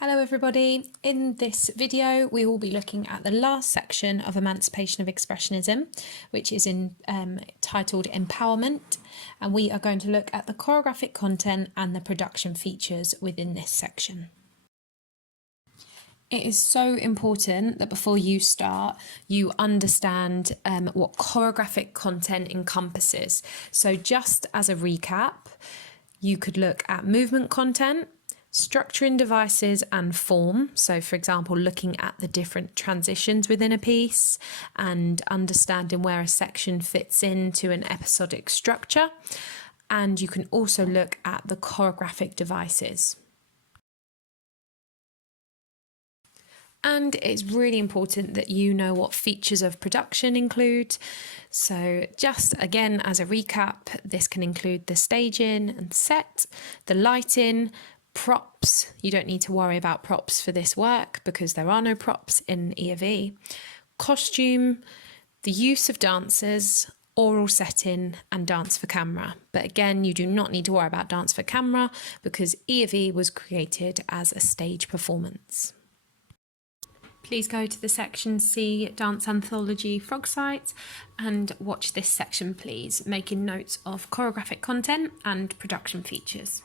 Hello everybody, in this video we will be looking at the last section of Emancipation of Expressionism, which is titled Empowerment, and we are going to look at the choreographic content and the production features within this section. It is so important that before you start, you understand what choreographic content encompasses. So just as a recap, you could look at movement content, structuring devices and form. So for example, looking at the different transitions within a piece and understanding where a section fits into an episodic structure. And you can also look at the choreographic devices. And it's really important that you know what features of production include. So just again, as a recap, this can include the staging and set, the lighting, props. You don't need to worry about props for this work because there are no props in E of E. Costume, the use of dancers, oral setting and dance for camera. But again, you do not need to worry about dance for camera because E of E was created as a stage performance. Please go to the section C, Dance Anthology Frog Site, and watch this section please, making notes of choreographic content and production features.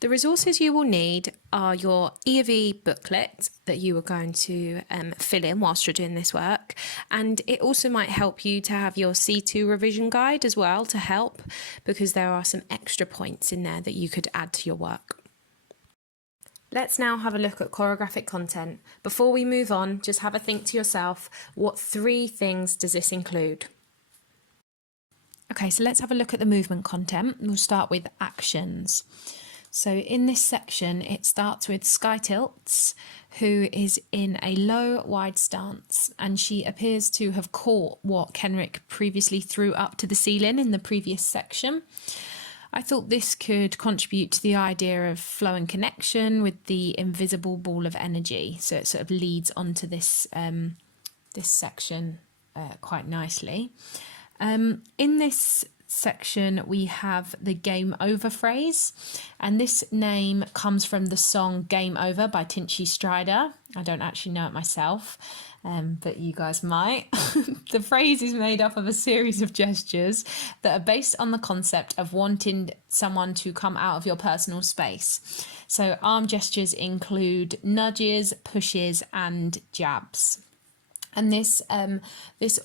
The resources you will need are your E of E booklet that you are going to fill in whilst you're doing this work, and it also might help you to have your C2 revision guide as well to help, because there are some extra points in there that you could add to your work. Let's now have a look at choreographic content. Before we move on, just have a think to yourself, what 3 things does this include? Okay, so let's have a look at the movement content. We'll start with actions. So in this section, it starts with Sky Tilts, who is in a low, wide stance, and she appears to have caught what Kenrick previously threw up to the ceiling in the previous section. I thought this could contribute to the idea of flow and connection with the invisible ball of energy. So it sort of leads onto this, this section quite nicely. In this section we have the game over phrase, and this name comes from the song Game Over by Tinchy Stryder. I don't actually know it myself, but you guys might. The phrase is made up of a series of gestures that are based on the concept of wanting someone to come out of your personal space. So arm gestures include nudges, pushes and jabs. And this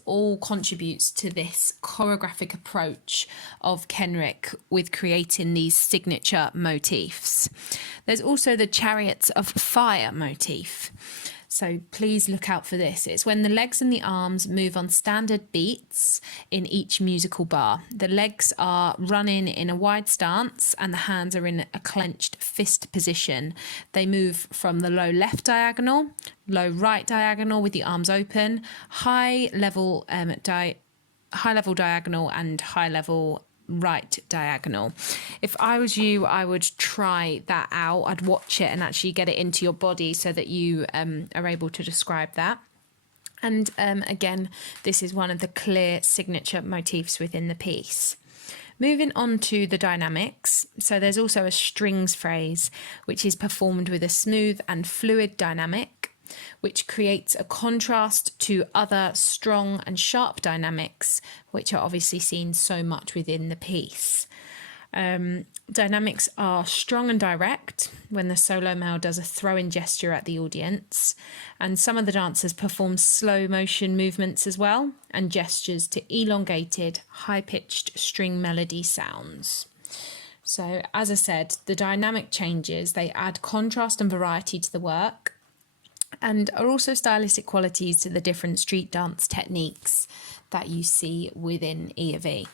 all contributes to this choreographic approach of Kenrick with creating these signature motifs. There's also the Chariots of Fire motif. So please look out for this. It's when the legs and the arms move on standard beats in each musical bar. The legs are running in a wide stance and the hands are in a clenched fist position. They move from the low left diagonal, low right diagonal with the arms open, high level diagonal and high level right diagonal. If I was you, I would try that out. I'd watch it and actually get it into your body so that you are able to describe that. And again, this is one of the clear signature motifs within the piece. Moving on to the dynamics. So there's also a strings phrase, which is performed with a smooth and fluid dynamic, which creates a contrast to other strong and sharp dynamics, which are obviously seen so much within the piece. Dynamics are strong and direct when the solo male does a throw-in gesture at the audience, and some of the dancers perform slow motion movements as well, and gestures to elongated, high-pitched string melody sounds. So as I said, the dynamic changes, they add contrast and variety to the work, and are also stylistic qualities to the different street dance techniques that you see within E of E.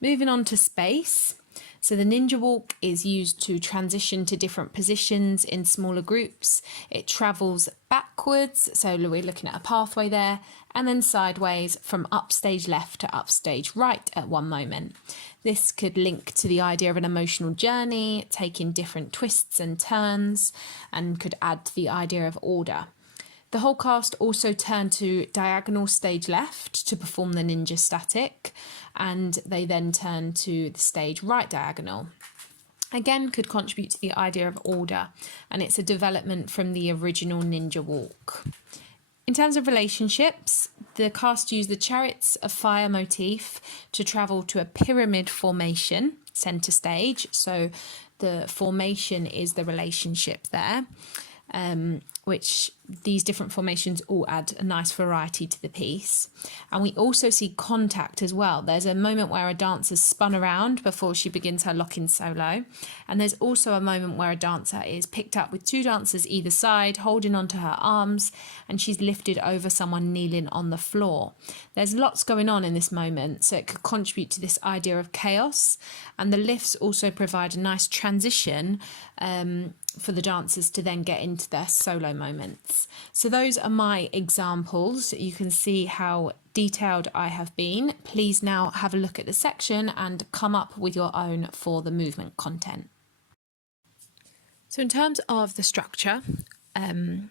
Moving on to space. So the ninja walk is used to transition to different positions in smaller groups. It travels backwards, so we're looking at a pathway there, and then sideways from upstage left to upstage right at one moment. This could link to the idea of an emotional journey, taking different twists and turns, and could add to the idea of order. The whole cast also turned to diagonal stage left to perform the ninja static, and they then turned to the stage right diagonal. again could contribute to the idea of order, and it's a development from the original ninja walk. In terms of relationships, the cast used the Chariots of Fire motif to travel to a pyramid formation, centre stage. So the formation is the relationship there, which these different formations all add a nice variety to the piece. And we also see contact as well. There's a moment where a dancer's spun around before she begins her lock-in solo. And there's also a moment where a dancer is picked up with two dancers either side, holding onto her arms, and she's lifted over someone kneeling on the floor. There's lots going on in this moment, so it could contribute to this idea of chaos. And the lifts also provide a nice transition for the dancers to then get into their solo moments. So those are my examples. You can see how detailed I have been. Please now have a look at the section and come up with your own for the movement content. So in terms of the structure and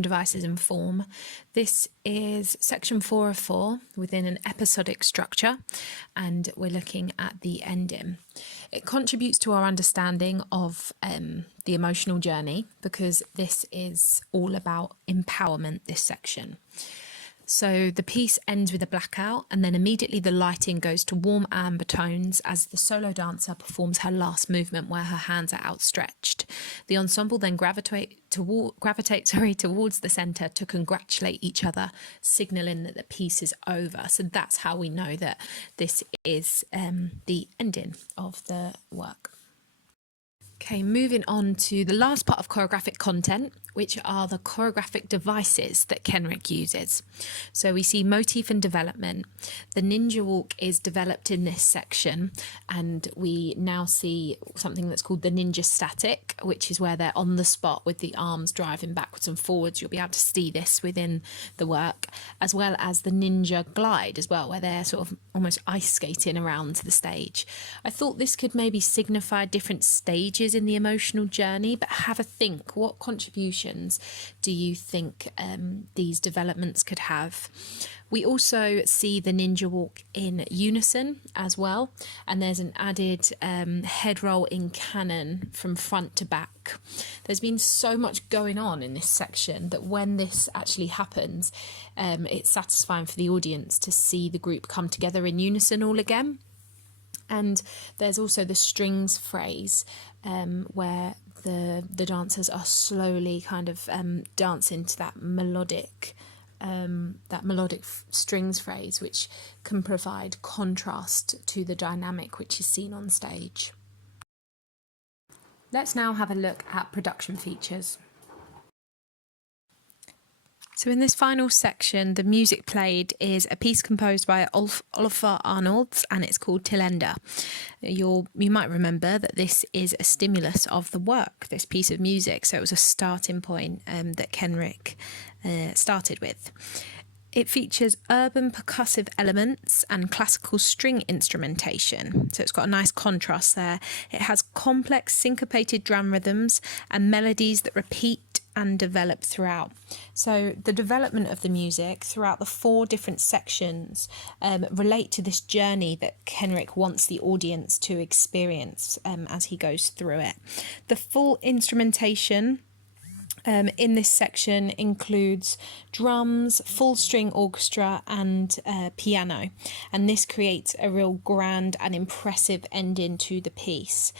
devices and form, this is section 4 of 4 within an episodic structure, and we're looking at the ending. It contributes to our understanding of the emotional journey, because this is all about empowerment, this section. So the piece ends with a blackout, and then immediately the lighting goes to warm amber tones as the solo dancer performs her last movement where her hands are outstretched. The ensemble then gravitate towards the centre to congratulate each other, signalling that the piece is over. So that's how we know that this is the ending of the work. Okay, moving on to the last part of choreographic content, which are the choreographic devices that Kenrick uses. So we see motif and development. The ninja walk is developed in this section, and we now see something that's called the ninja static, which is where they're on the spot with the arms driving backwards and forwards. You'll be able to see this within the work, as well as the ninja glide as well, where they're sort of almost ice skating around the stage. I thought this could maybe signify different stages in the emotional journey, but have a think. What contributions do you think these developments could have? We also see the ninja walk in unison as well, and there's an added head roll in canon from front to back. There's been so much going on in this section that when this actually happens, it's satisfying for the audience to see the group come together in unison all again. And there's also the strings phrase where the dancers are slowly kind of dancing to that melodic strings phrase, which can provide contrast to the dynamic which is seen on stage. Let's now have a look at production features. So in this final section, the music played is a piece composed by Olafur Arnalds, and it's called Till Enda. You might remember that this is a stimulus of the work, this piece of music, so it was a starting point that Kenrick started with. It features urban percussive elements and classical string instrumentation, so it's got a nice contrast there. It has complex syncopated drum rhythms and melodies that repeat and develop throughout. So the development of the music throughout the 4 different sections relate to this journey that Kenrick wants the audience to experience as he goes through it. The full instrumentation in this section includes drums, full string orchestra and piano, and this creates a real grand and impressive ending to the piece.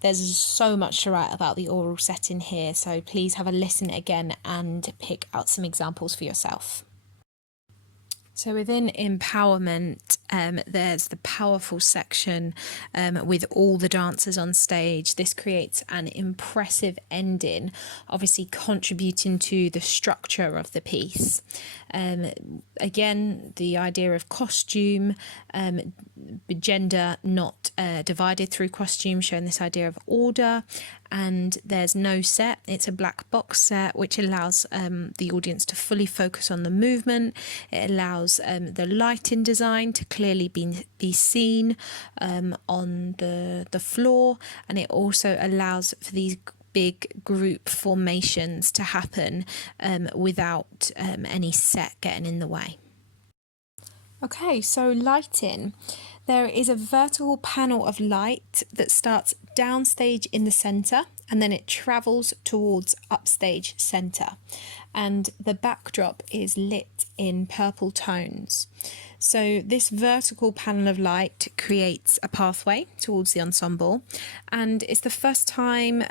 There's so much to write about the oral setting here, so please have a listen again and pick out some examples for yourself. So within empowerment, there's the powerful section with all the dancers on stage. This creates an impressive ending, obviously contributing to the structure of the piece. Again, the idea of costume, gender not divided through costume, showing this idea of order. And there's no set, it's a black box set, which allows the audience to fully focus on the movement. It allows the lighting design to clearly be seen on the floor, and it also allows for these big group formations to happen without any set getting in the way. Okay, so lighting. There is a vertical panel of light that starts downstage in the centre, and then it travels towards upstage centre, and the backdrop is lit in purple tones. So this vertical panel of light creates a pathway towards the ensemble, and it's the first time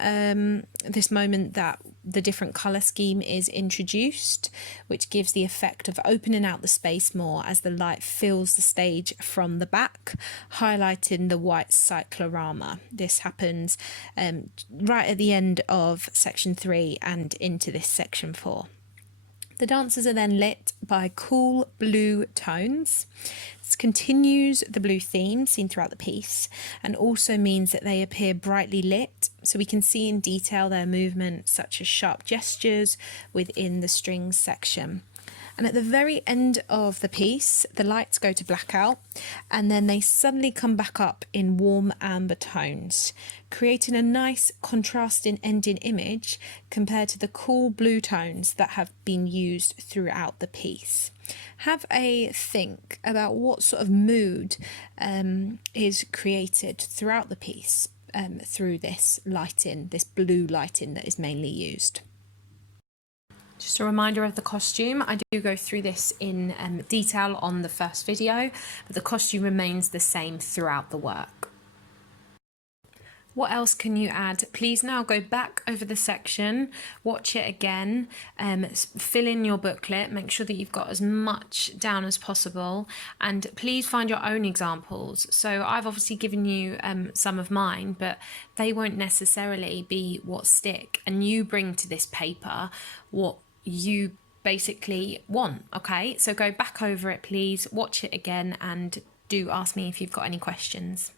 this moment that the different colour scheme is introduced, which gives the effect of opening out the space more as the light fills the stage from the back, highlighting the white cyclorama. This happens right at the end of section 3 and into this section 4. The dancers are then lit by cool blue tones. This continues the blue theme seen throughout the piece, and also means that they appear brightly lit, so we can see in detail their movements, such as sharp gestures within the strings section. And at the very end of the piece, the lights go to blackout, and then they suddenly come back up in warm amber tones, creating a nice contrasting ending image compared to the cool blue tones that have been used throughout the piece. Have a think about what sort of mood is created throughout the piece through this lighting, this blue lighting that is mainly used. Just a reminder of the costume. I do go through this in detail on the first video, but the costume remains the same throughout the work. What else can you add? Please now go back over the section, watch it again, fill in your booklet, make sure that you've got as much down as possible, and please find your own examples. So I've obviously given you some of mine, but they won't necessarily be what stick, and you bring to this paper what you basically want. Okay, so go back over it, please, watch it again, and do ask me if you've got any questions.